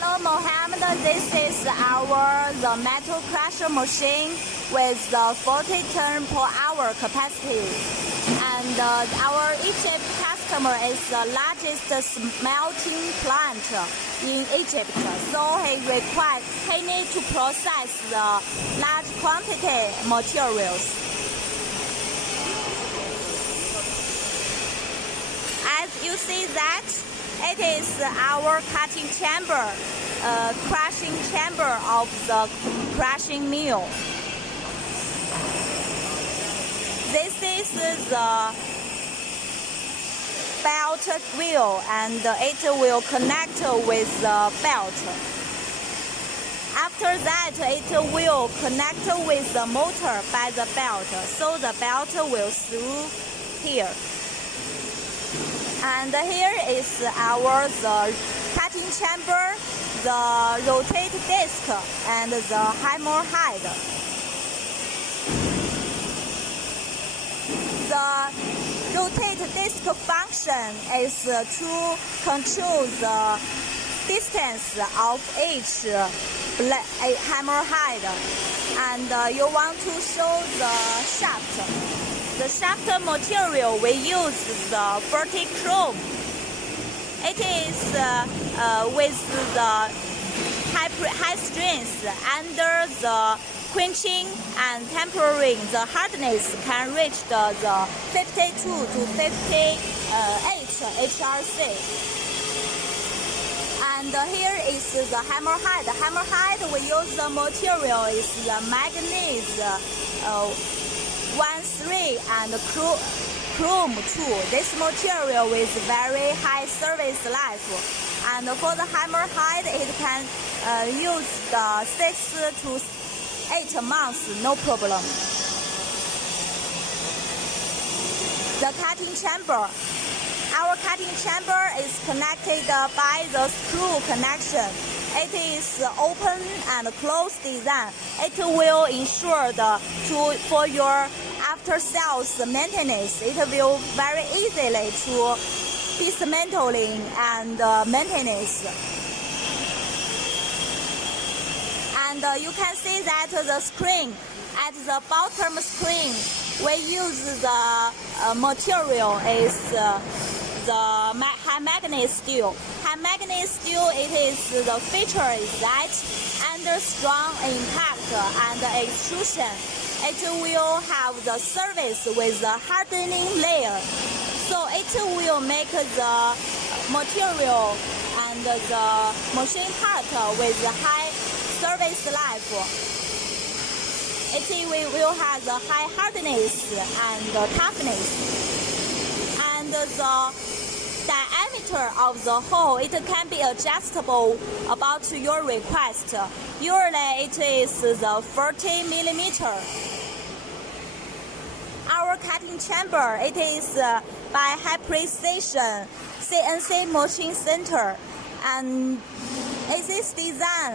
Hello Mohammed, this is the metal crusher machine with the 40 ton per hour capacity. And our Egypt customer is the largest smelting plant in Egypt, so he needs to process the large quantity materials. As you see that, it is our cutting chamber, crushing chamber of the crushing mill. This is the belt wheel, and it will connect with the belt. After that, it will connect with the motor by the belt, so the belt will through here. And here is the cutting chamber, the rotating disc, and the hammer head. The rotating disc function is to control the distance of each hammer head. And you want to show the shaft. The shaft material we use the Vertichrome. It is with the high strength. Under the quenching and tempering, the hardness can reach the 52 to 58 HRC. And here is the hammer head. The hammer head we use the material is the manganese 1,3 and chrome 2. This material is very high service life. And for the hammer head, it can use the 6 to 8 months, no problem. The cutting chamber. Our cutting chamber is connected by the screw connection. It is open and closed design. It will ensure for your after-sales maintenance. It will very easily to dismantling and maintenance. And you can see that the screen, at the bottom screen, we use the material is the high manganese steel. High manganese steel, it is the feature is that under strong impact and extrusion, it will have the surface with the hardening layer. So it will make the material and the machine part with high service life. It will have the high hardness and toughness. And the diameter of the hole, it can be adjustable about your request. Usually it is the 40 millimeter. Our cutting chamber, it is by high precision CNC machine center, and it is designed